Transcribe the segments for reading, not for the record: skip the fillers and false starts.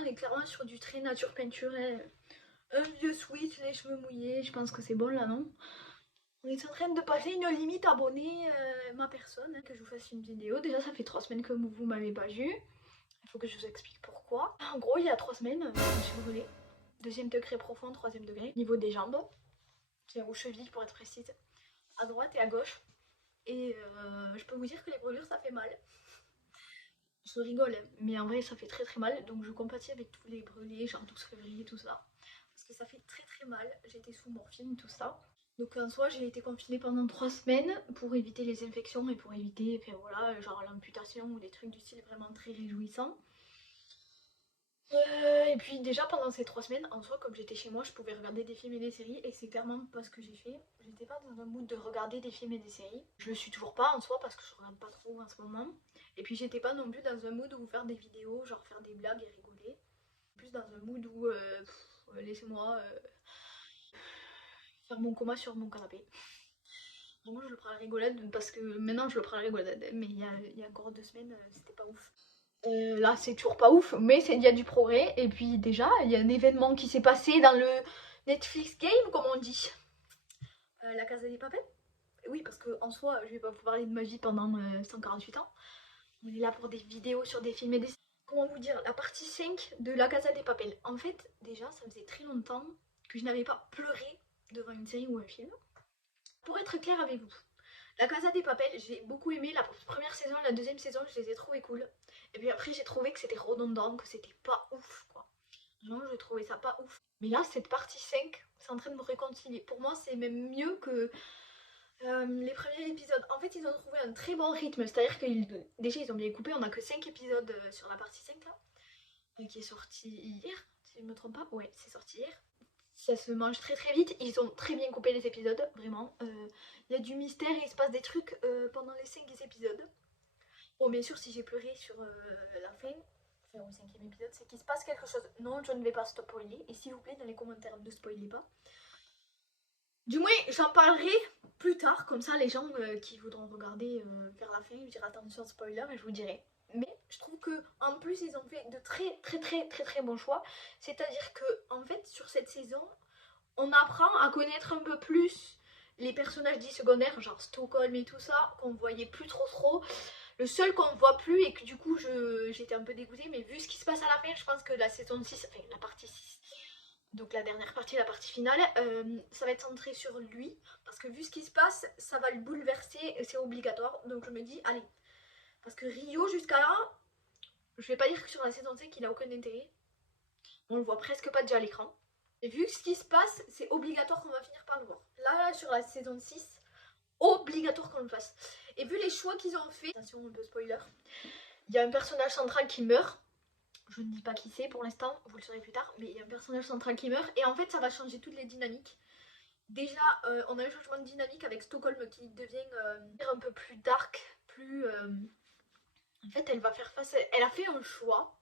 on est clairement sur du très nature peinture. Un vieux sweat, les cheveux mouillés, je pense que c'est bon là, non? On est en train de passer une limite abonnée, ma personne, hein, que je vous fasse une vidéo. Déjà, ça fait 3 semaines que vous m'avez pas vu. Il faut que je vous explique pourquoi. En gros, il y a 3 semaines, je me suis brûlée. Deuxième degré profond, troisième degré. Niveau des jambes, c'est aux chevilles pour être précise, à droite et à gauche. Et je peux vous dire que les brûlures, ça fait mal. Je rigole, hein, mais en vrai, ça fait très très mal. Donc je compatis avec tous les brûlés, genre 12 février, tout ça. Parce que ça fait très très mal. J'étais sous morphine, tout ça. Donc en soi, j'ai été confinée pendant 3 semaines pour éviter les infections et pour éviter, enfin voilà, genre l'amputation ou des trucs du style vraiment très réjouissants. Et puis déjà pendant ces 3 semaines, en soi, comme j'étais chez moi, je pouvais regarder des films et des séries et c'est clairement pas ce que j'ai fait. J'étais pas dans un mood de regarder des films et des séries. Je le suis toujours pas en soi parce que je regarde pas trop en ce moment. Et puis j'étais pas non plus dans un mood où faire des vidéos, genre faire des blagues et rigoler. Plus dans un mood où laissez-moi faire mon coma sur mon canapé. Vraiment, je le prends à la rigolade parce que maintenant je le prends à la rigolade. Mais il y a encore 2 semaines, c'était pas ouf. Là, c'est toujours pas ouf, mais il y a du progrès. Et puis, déjà, il y a un événement qui s'est passé dans le Netflix Game, comme on dit. La Casa des Papel. Oui, parce que en soi, je vais pas vous parler de ma vie pendant 148 ans. On est là pour des vidéos sur des films et des. Comment vous dire, la partie 5 de La Casa des Papel. En fait, déjà, ça faisait très longtemps que je n'avais pas pleuré devant une série ou un film. Pour être clair avec vous, La Casa des Papel, j'ai beaucoup aimé la première saison, la deuxième saison, je les ai trouvées cool. Et puis après, j'ai trouvé que c'était redondant, que c'était pas ouf, quoi. Vraiment, je trouvais ça pas ouf. Mais là, cette partie 5, c'est en train de me réconcilier. Pour moi, c'est même mieux que les premiers épisodes. En fait, ils ont trouvé un très bon rythme. C'est-à-dire que déjà, ils ont bien coupé. On a que 5 épisodes sur la partie 5, là, qui est sorti hier, si je me trompe pas. Ouais, c'est sorti hier. Ça se mange très très vite. Ils ont très bien coupé les épisodes, vraiment. Il y a du mystère et il se passe des trucs pendant les 5 épisodes. Bon, bien sûr, si j'ai pleuré sur la fin, enfin au 5e épisode, c'est qu'il se passe quelque chose. Non, je ne vais pas spoiler. Et s'il vous plaît, dans les commentaires, ne spoilez pas. Du moins, j'en parlerai plus tard. Comme ça, les gens qui voudront regarder vers la fin, je dirai attention spoiler et je vous dirai. Mais je trouve que en plus, ils ont fait de très très très très très bons choix. C'est-à-dire que en fait, sur cette saison, on apprend à connaître un peu plus les personnages dits secondaires, genre Stockholm et tout ça, qu'on voyait plus trop. Le seul qu'on ne voit plus et que du coup j'étais un peu dégoûtée, mais vu ce qui se passe à la fin, je pense que la saison 6, enfin la partie 6, donc la dernière partie, la partie finale, ça va être centré sur lui, parce que vu ce qui se passe, ça va le bouleverser, c'est obligatoire, donc je me dis, allez, parce que Rio jusqu'à là, je vais pas dire que sur la saison 5 il a aucun intérêt, on le voit presque pas déjà à l'écran. Et vu ce qui se passe, c'est obligatoire qu'on va finir par le voir. Là, sur la saison 6, obligatoire qu'on le fasse. Et vu les choix qu'ils ont fait, attention un peu spoiler, il y a un personnage central qui meurt. Je ne dis pas qui c'est pour l'instant, vous le saurez plus tard, mais il y a un personnage central qui meurt et en fait ça va changer toutes les dynamiques. Déjà, on a un changement de dynamique avec Stockholm qui devient un peu plus dark, plus. En fait, elle va faire face. Elle a fait un choix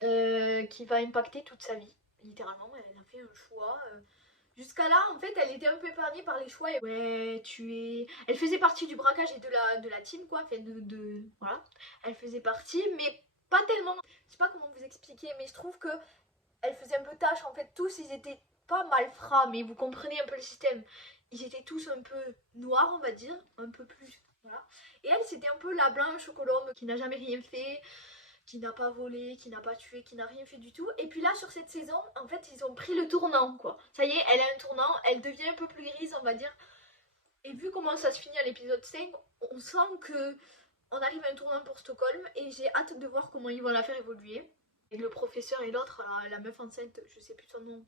qui va impacter toute sa vie, littéralement. Elle a fait un choix. Jusqu'à là, en fait, elle était un peu épargnée par les choix. Et ouais, tu es. Elle faisait partie du braquage et de la team, quoi. Enfin, voilà. Elle faisait partie, mais pas tellement. Je sais pas comment vous expliquer, mais je trouve que elle faisait un peu tâche. En fait, tous, ils étaient pas malfrats, mais vous comprenez un peu le système. Ils étaient tous un peu noirs, on va dire. Un peu plus. Voilà. Et elle, c'était un peu la blanche au colombe qui n'a jamais rien fait, qui n'a pas volé, qui n'a pas tué, qui n'a rien fait du tout. Et puis là, sur cette saison, en fait, ils ont pris le tournant, quoi. Ça y est, elle a un tournant, elle devient un peu plus grise, on va dire. Et vu comment ça se finit à l'épisode 5, on sent que on arrive à un tournant pour Stockholm et j'ai hâte de voir comment ils vont la faire évoluer. Et le professeur et l'autre, la meuf enceinte, je sais plus son nom,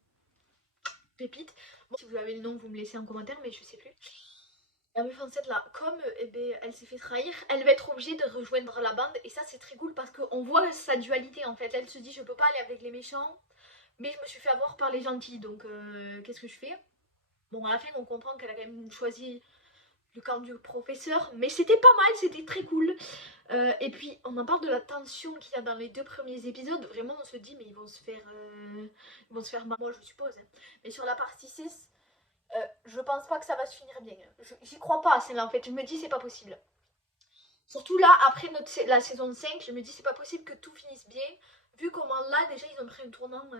Pépite. Bon, si vous avez le nom, vous me laissez en commentaire, mais je sais plus. La meuf enceinte là, comme elle s'est fait trahir, elle va être obligée de rejoindre la bande et ça c'est très cool parce qu'on voit sa dualité en fait. Elle se dit je peux pas aller avec les méchants, mais je me suis fait avoir par les gentils, donc qu'est-ce que je fais? Bon à la fin on comprend qu'elle a quand même choisi le camp du professeur, mais c'était pas mal, c'était très cool. Et puis on en parle de la tension qu'il y a dans les 2 premiers épisodes, vraiment on se dit mais ils vont se faire mal, moi je suppose. Hein. Mais sur la partie 6, je pense pas que ça va se finir bien. J'y crois pas à celle-là en fait, je me dis c'est pas possible. Surtout là, après la saison 5, je me dis c'est pas possible que tout finisse bien. Vu comment là, déjà, ils ont pris un tournant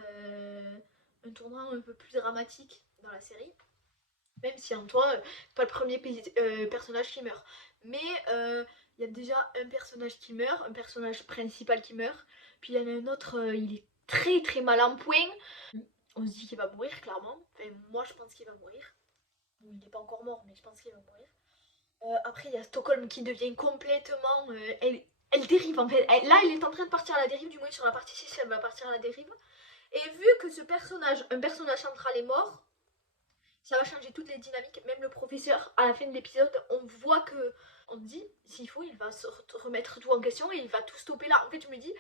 un peu plus dramatique dans la série. Même si en toi, c'est pas le premier personnage qui meurt. Mais il y a déjà un personnage qui meurt, un personnage principal qui meurt. Puis il y en a un autre, il est très très mal en point. On se dit qu'il va mourir, clairement. Enfin, moi, je pense qu'il va mourir. Il n'est pas encore mort, mais je pense qu'il va mourir. Après, il y a Stockholm qui devient complètement. Elle dérive en fait. Là, elle est en train de partir à la dérive, du moins sur la partie 6, elle va partir à la dérive. Et vu que un personnage central est mort, ça va changer toutes les dynamiques. Même le professeur, à la fin de l'épisode, on voit que. On dit, s'il faut, il va se remettre tout en question et il va tout stopper là. En fait, je me dis,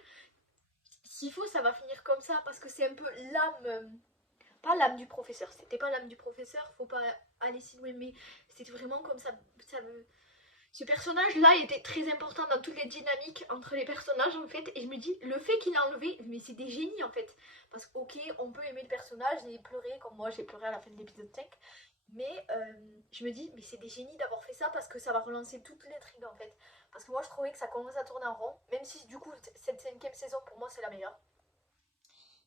s'il faut, ça va finir comme ça parce que c'est un peu l'âme. Pas l'âme du professeur, c'était pas l'âme du professeur, faut pas aller si loin, mais c'était vraiment comme ça. Ce personnage-là était très important dans toutes les dynamiques entre les personnages en fait, et je me dis, le fait qu'il a enlevé, mais c'est des génies en fait. Parce que, ok, on peut aimer le personnage et pleurer, comme moi j'ai pleuré à la fin de l'épisode 5, mais je me dis, mais c'est des génies d'avoir fait ça parce que ça va relancer toute l'intrigue en fait. Parce que moi je trouvais que ça commence à tourner en rond, même si du coup cette 5e saison pour moi c'est la meilleure.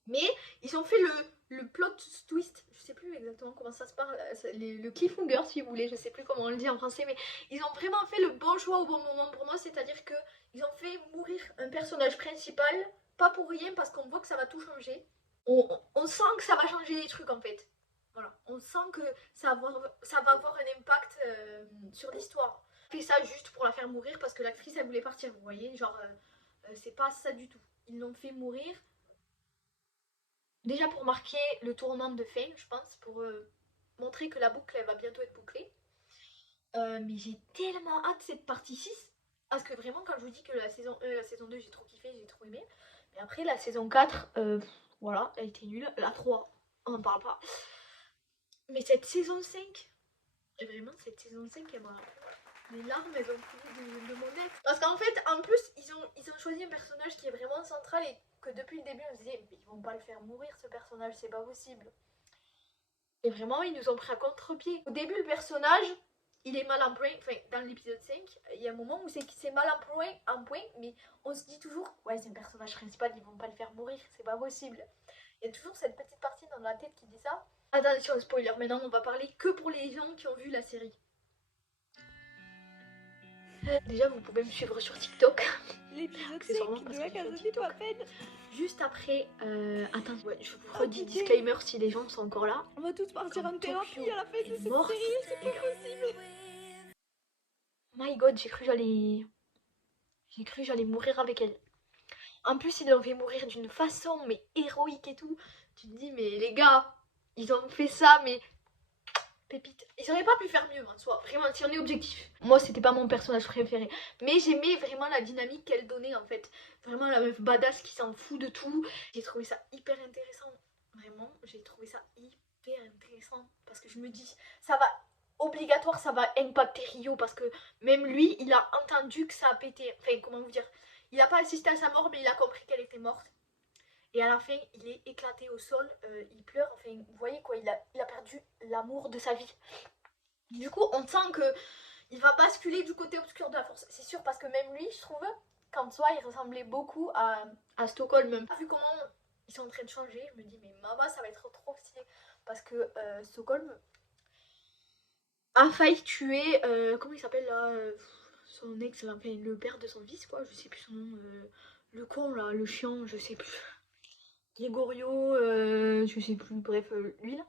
Mais ils ont fait le plot twist, je sais plus exactement comment ça se parle, le cliffhanger si vous voulez, je sais plus comment on le dit en français, mais ils ont vraiment fait le bon choix au bon moment pour moi, c'est-à-dire que ils ont fait mourir un personnage principal, pas pour rien parce qu'on voit que ça va tout changer. On sent que ça va changer les trucs en fait. Voilà, on sent que ça va avoir un impact sur l'histoire. Ils ont fait ça juste pour la faire mourir parce que l'actrice elle voulait partir, vous voyez, genre c'est pas ça du tout. Ils l'ont fait mourir déjà pour marquer le tournant de fin, je pense, pour montrer que la boucle elle va bientôt être bouclée. Mais j'ai tellement hâte cette partie 6. Parce que vraiment, quand je vous dis que la saison 1 et la saison 2, j'ai trop kiffé, j'ai trop aimé. Mais après, la saison 4, voilà, elle était nulle. La 3, on n'en parle pas. Mais cette saison 5, et vraiment, cette saison 5, elle m'a. Les larmes, elles ont coulé de mon nez. Parce qu'en fait, en plus, ils ont choisi un personnage qui est vraiment central et que depuis le début, on se disait, mais ils vont pas le faire mourir ce personnage, c'est pas possible. Et vraiment, ils nous ont pris à contre-pied. Au début, le personnage, il est mal en point. Enfin, dans l'épisode 5, il y a un moment où c'est mal en point, mais on se dit toujours, ouais, c'est le personnage principal, ils vont pas le faire mourir, c'est pas possible. Il y a toujours cette petite partie dans la tête qui dit ça. Attention, spoiler, maintenant on va parler que pour les gens qui ont vu la série. Déjà, vous pouvez me suivre sur TikTok. L'épisode 5 de la Casa de Papel. Juste après, attends, ouais, je vous redis disclaimer si les gens sont encore là. On va tous partir en thérapie à la fin de cette série, c'est pas possible. My God, j'ai cru j'allais mourir avec elle. En plus, ils l'ont fait mourir d'une façon mais héroïque et tout. Tu te dis, mais les gars, ils ont fait ça, mais pépite. Ils auraient pas pu faire mieux en soi, vraiment, si on est objectif. Moi, c'était pas mon personnage préféré, mais j'aimais vraiment la dynamique qu'elle donnait en fait. Vraiment la meuf badass qui s'en fout de tout. J'ai trouvé ça hyper intéressant. Vraiment, j'ai trouvé ça hyper intéressant. Parce que je me dis, ça va, obligatoire, ça va impacter Rio. Parce que même lui, il a entendu que ça a pété. Enfin, comment vous dire, il a pas assisté à sa mort, mais il a compris qu'elle était morte. Et à la fin, il est éclaté au sol, il pleure, enfin, vous voyez quoi, il a perdu l'amour de sa vie. Du coup, on sent que il va basculer du côté obscur de la force. C'est sûr, parce que même lui, je trouve, qu'en soi, il ressemblait beaucoup à Stockholm. Vu comment ils sont en train de changer, je me dis, mais maman, ça va être trop stylé. Parce que Stockholm a failli tuer, comment il s'appelle là, son ex, enfin, le père de son fils, quoi, je sais plus son nom, le con là, le chiant, je sais plus. Gregorio, je sais plus, bref, lui là.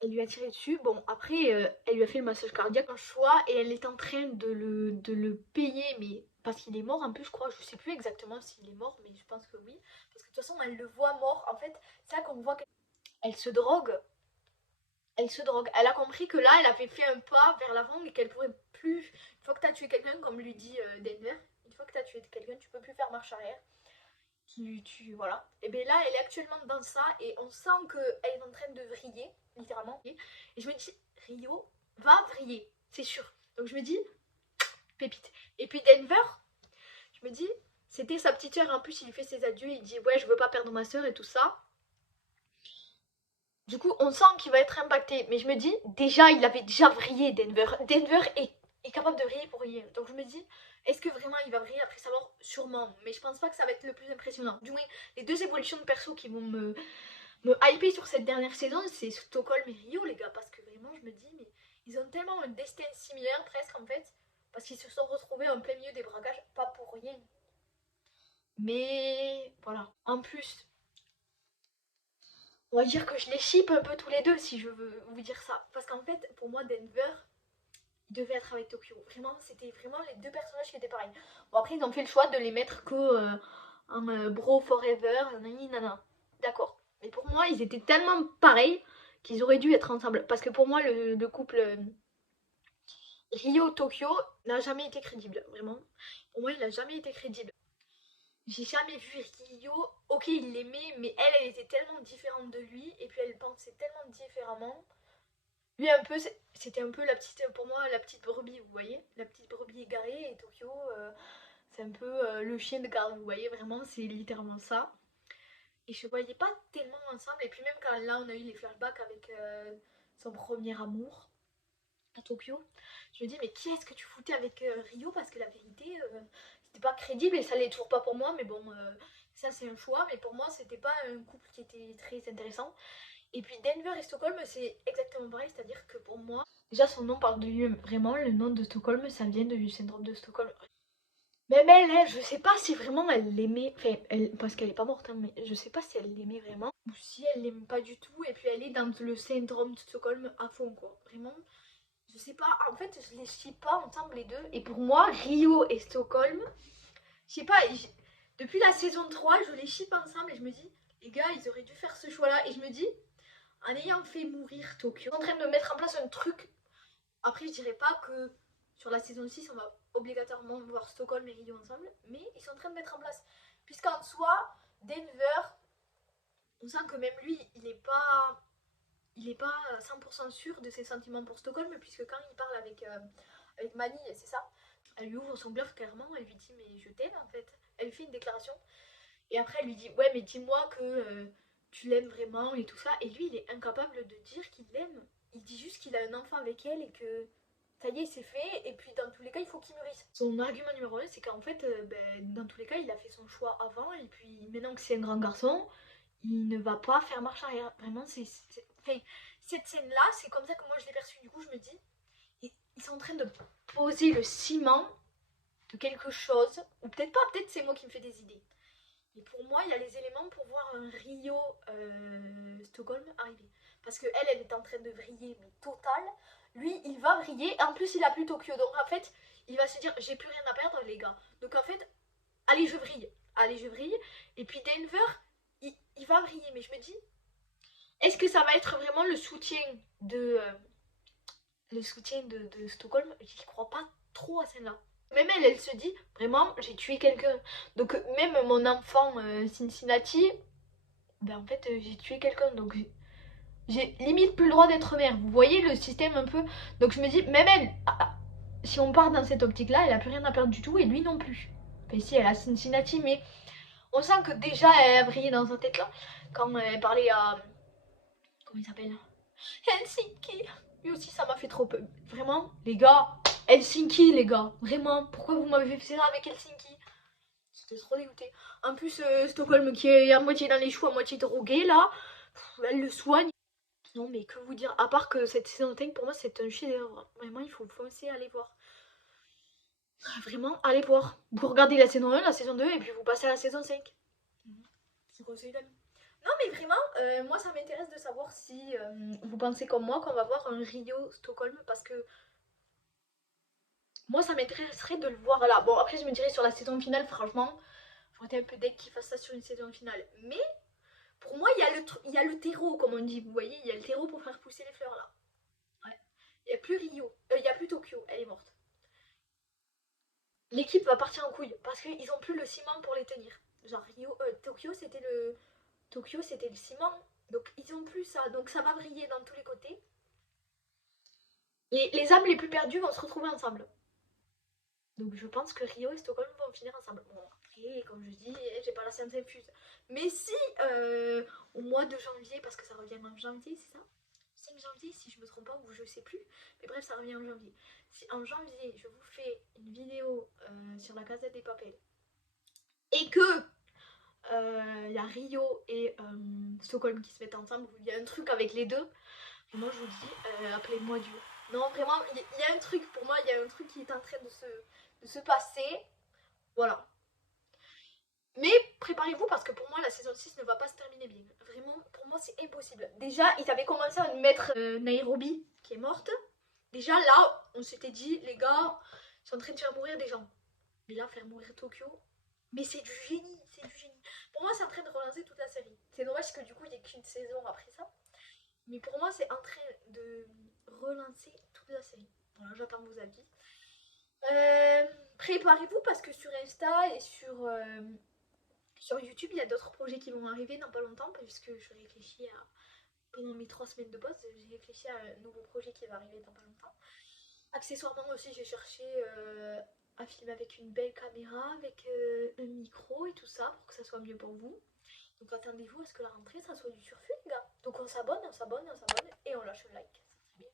Elle lui a tiré dessus. Bon, après, elle lui a fait le massage cardiaque, un choix, et elle est en train de le payer, mais parce qu'il est mort un peu, je crois. Je sais plus exactement s'il est mort, mais je pense que oui. Parce que de toute façon, elle le voit mort. En fait, c'est là qu'on voit qu'elle se drogue. Elle se drogue. Elle a compris que là, elle avait fait un pas vers l'avant et qu'elle pourrait plus. Une fois que tu as tué quelqu'un, comme lui dit Denver, une fois que tu as tué quelqu'un, tu peux plus faire marche arrière. Voilà. Et bien là, elle est actuellement dans ça et on sent qu'elle est en train de vriller, littéralement. Et je me dis, Rio va vriller, c'est sûr. Donc je me dis, pépite. Et puis Denver, je me dis, c'était sa petite sœur. En plus, il fait ses adieux, il dit, ouais, je veux pas perdre ma sœur et tout ça. Du coup, on sent qu'il va être impacté. Mais je me dis, déjà, il avait déjà vrillé Denver. Denver est est capable de briller pour rien. Donc je me dis, est-ce que vraiment il va briller après sa mort? Sûrement, mais je pense pas que ça va être le plus impressionnant. Du moins, les deux évolutions de perso qui vont me hyper sur cette dernière saison, c'est Stockholm et Rio, les gars, parce que vraiment, je me dis, mais ils ont tellement un destin similaire presque en fait, parce qu'ils se sont retrouvés en plein milieu des bragages, pas pour rien. Mais voilà. En plus, on va dire que je les ship un peu tous les deux, si je veux vous dire ça. Parce qu'en fait, pour moi, Denver, il devait être avec Tokyo. Vraiment, c'était vraiment les deux personnages qui étaient pareils. Bon, après, ils ont fait le choix de les mettre que en bro forever, nani nana. D'accord. Mais pour moi, ils étaient tellement pareils qu'ils auraient dû être ensemble. Parce que pour moi, le couple Rio-Tokyo n'a jamais été crédible. Vraiment. Pour moi, il n'a jamais été crédible. J'ai jamais vu Rio. Ok, il l'aimait, mais elle était tellement différente de lui. Et puis elle pensait tellement différemment. Lui, un peu, c'était un peu la petite, pour moi, la petite brebis, vous voyez? La petite brebis égarée. Et Tokyo, c'est un peu le chien de garde, vous voyez? Vraiment, c'est littéralement ça. Et je ne voyais pas tellement ensemble. Et puis même quand là, on a eu les flashbacks avec son premier amour à Tokyo, je me dis, mais qui est-ce que tu foutais avec Rio? Parce que la vérité, c'était pas crédible et ça l'est toujours pas pour moi. Mais bon, ça c'est un choix. Mais pour moi, c'était pas un couple qui était très intéressant. Et puis Denver et Stockholm, c'est exactement pareil. C'est-à-dire que pour moi, déjà son nom parle de lui-même. Vraiment, le nom de Stockholm, ça vient du syndrome de Stockholm. Même elle, je sais pas si vraiment elle l'aimait, enfin, parce qu'elle est pas morte, hein, mais je sais pas si elle l'aimait vraiment, ou si elle l'aime pas du tout, et puis elle est dans le syndrome de Stockholm à fond, quoi. Vraiment, je sais pas, en fait, je les suis pas ensemble les deux, et pour moi, Rio et Stockholm, je sais pas, depuis la saison 3 je les ship ensemble, et je me dis, les gars, ils auraient dû faire ce choix-là, et je me dis, en ayant fait mourir Tokyo, en train de mettre en place un truc. Après, je dirais pas que sur la saison 6, on va obligatoirement voir Stockholm et Rio ensemble, mais ils sont en train de mettre en place. Puisqu'en soi, Denver, on sent que même lui, il est pas 100% sûr de ses sentiments pour Stockholm, puisque quand il parle avec Manny, c'est ça, elle lui ouvre son bluff clairement, elle lui dit mais je t'aime en fait. Elle lui fait une déclaration, et après elle lui dit ouais mais dis-moi que tu l'aimes vraiment et tout ça, et lui il est incapable de dire qu'il l'aime. Il dit juste qu'il a un enfant avec elle et que ça y est, c'est fait, et puis dans tous les cas, il faut qu'il mûrisse. Son argument numéro 1, c'est qu'en fait, dans tous les cas, il a fait son choix avant, et puis maintenant que c'est un grand garçon, il ne va pas faire marche arrière. Vraiment, enfin, cette scène-là, c'est comme ça que moi je l'ai perçue. Du coup, je me dis, ils sont en train de poser le ciment de quelque chose, ou peut-être pas, peut-être c'est moi qui me fais des idées. Mais pour moi, il y a les éléments pour voir un Rio Stockholm arriver. Parce qu'elle, elle est en train de vriller, mais total. Lui, il va vriller. En plus, il a plus Tokyo. Donc, en fait, il va se dire j'ai plus rien à perdre, les gars. Donc, en fait, allez, je vrille. Allez, je vrille. Et puis, Denver, il va vriller. Mais je me dis est-ce que ça va être vraiment le soutien de Stockholm? J'y crois pas trop à celle-là. Même elle, elle se dit, vraiment, j'ai tué quelqu'un. Donc même mon enfant Cincinnati, ben en fait, j'ai tué quelqu'un. Donc j'ai limite plus le droit d'être mère. Vous voyez le système un peu. Donc je me dis, même elle, si on part dans cette optique-là, elle a plus rien à perdre du tout et lui non plus. Enfin si, elle a Cincinnati, mais on sent que déjà elle a brillé dans sa tête là. Quand elle parlait à... Comment il s'appelle? Helsinki. Lui aussi, ça m'a fait trop peur. Vraiment, les gars, Helsinki, les gars. Vraiment, pourquoi vous m'avez fait ça avec Helsinki? J'étais trop dégoûtée. En plus, Stockholm qui est à moitié dans les choux, à moitié drogué, là, elle le soigne. Non, mais que vous dire, à part que cette saison 5, pour moi, c'est un chef-d'œuvre. Vraiment, il faut foncer, aller voir. Vraiment, allez voir. Vous regardez la saison 1, la saison 2, et puis vous passez à la saison 5. Je conseille d'amis. Non mais vraiment, moi ça m'intéresse de savoir si vous pensez comme moi qu'on va voir un Rio-Stockholm parce que moi ça m'intéresserait de le voir là. Bon après je me dirais sur la saison finale franchement, j'aurais été un peu deck qu'ils fassent ça sur une saison finale. Mais pour moi il y a le terreau comme on dit, vous voyez, il y a le terreau pour faire pousser les fleurs là. Ouais. Il n'y a plus Rio, il n'y a plus Tokyo, elle est morte. L'équipe va partir en couille parce qu'ils ont plus le ciment pour les tenir. Genre Tokyo c'était le ciment, donc ils ont plus ça, donc ça va briller dans tous les côtés. Et les âmes les plus perdues vont se retrouver ensemble. Donc je pense que Rio et Stockholm vont finir ensemble. Bon après, comme je dis, j'ai pas la science infuse. Mais si au mois de janvier, parce que ça revient en janvier, c'est ça? Si 6e janvier si je me trompe pas, ou je sais plus. Mais bref, ça revient en janvier. Si en janvier je vous fais une vidéo sur la Casa des Papel et que il y a Rio et Stockholm qui se mettent ensemble, il y a un truc avec les deux, moi je vous dis, appelez-moi Dieu. Non, vraiment, il y a un truc, pour moi, il y a un truc qui est en train de se passer. Voilà. Mais préparez-vous parce que pour moi, la saison 6 ne va pas se terminer bien. Vraiment, pour moi, c'est impossible. Déjà, ils avaient commencé à mettre Nairobi, qui est morte. Déjà, là, on s'était dit, les gars, ils sont en train de faire mourir des gens. Mais là, faire mourir Tokyo, mais c'est du génie, c'est du génie. Pour moi, c'est en train de relancer toute la série. C'est dommage parce que du coup, il n'y a qu'une saison après ça. Mais pour moi, c'est en train de relancer toute la série. Voilà, j'attends vos avis. Préparez-vous parce que sur Insta et sur YouTube, il y a d'autres projets qui vont arriver dans pas longtemps, puisque je réfléchis à, pendant mes 3 semaines de pause, j'ai réfléchi à un nouveau projet qui va arriver dans pas longtemps. Accessoirement aussi, j'ai cherché à filmer avec une belle caméra, avec un micro et tout ça, pour que ça soit mieux pour vous. Donc attendez-vous à ce que la rentrée, ça soit du surfu, les gars. Donc on s'abonne, et on lâche un like, ça serait bien.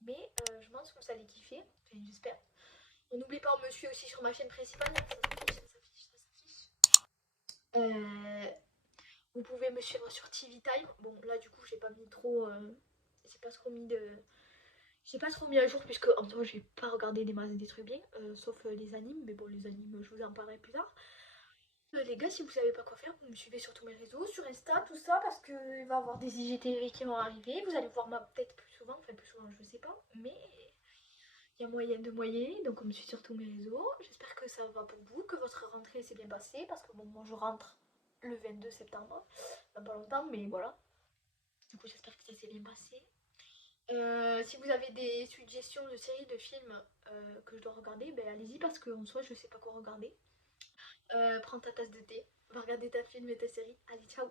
Mais je pense que vous allez kiffer, enfin, j'espère. N'oubliez pas, on me suit aussi sur ma chaîne principale, ça s'affiche. Vous pouvez me suivre sur TV Time. Bon, là du coup, j'ai pas trop mis à jour puisque en soi, j'ai pas regardé des masses des trucs bien, sauf les animes. Mais bon, les animes, je vous en parlerai plus tard. Les gars, si vous savez pas quoi faire, vous me suivez sur tous mes réseaux, sur Insta, tout ça, parce qu'il va y avoir des IGTV qui vont arriver. Vous allez voir ma tête plus souvent, enfin plus souvent, je sais pas, mais il y a moyen de moyen, donc on me suit sur tous mes réseaux. J'espère que ça va pour vous, que votre rentrée s'est bien passée, parce que bon, moi je rentre le 22 septembre, dans pas longtemps, mais voilà. Du coup, j'espère que ça s'est bien passé. Si vous avez des suggestions de séries, de films que je dois regarder, ben allez-y, parce qu'en soi, je sais pas quoi regarder. Prends ta tasse de thé, va regarder ta film et ta série. Allez, ciao.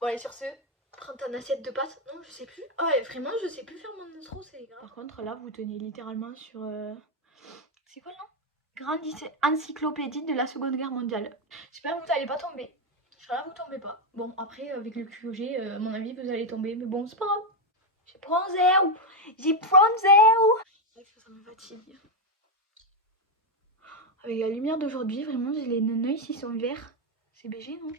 Bon, allez, sur ce, prends ta assiette de pâtes. Non, je sais plus. Ah ouais, vraiment, je sais plus faire mon intro, c'est grave. Par contre, là, vous tenez littéralement sur... C'est quoi le nom? Grande encyclopédie de la Seconde Guerre mondiale. J'espère que vous n'allez pas tomber. Là, vous tombez pas. Bon, après, avec le cul que j'ai, à mon avis, vous allez tomber. Mais bon, c'est pas grave. J'ai bronzé. J'ai bronzé. Ça me fatigue. Avec la lumière d'aujourd'hui, vraiment, les yeux ici sont verts. C'est BG, non?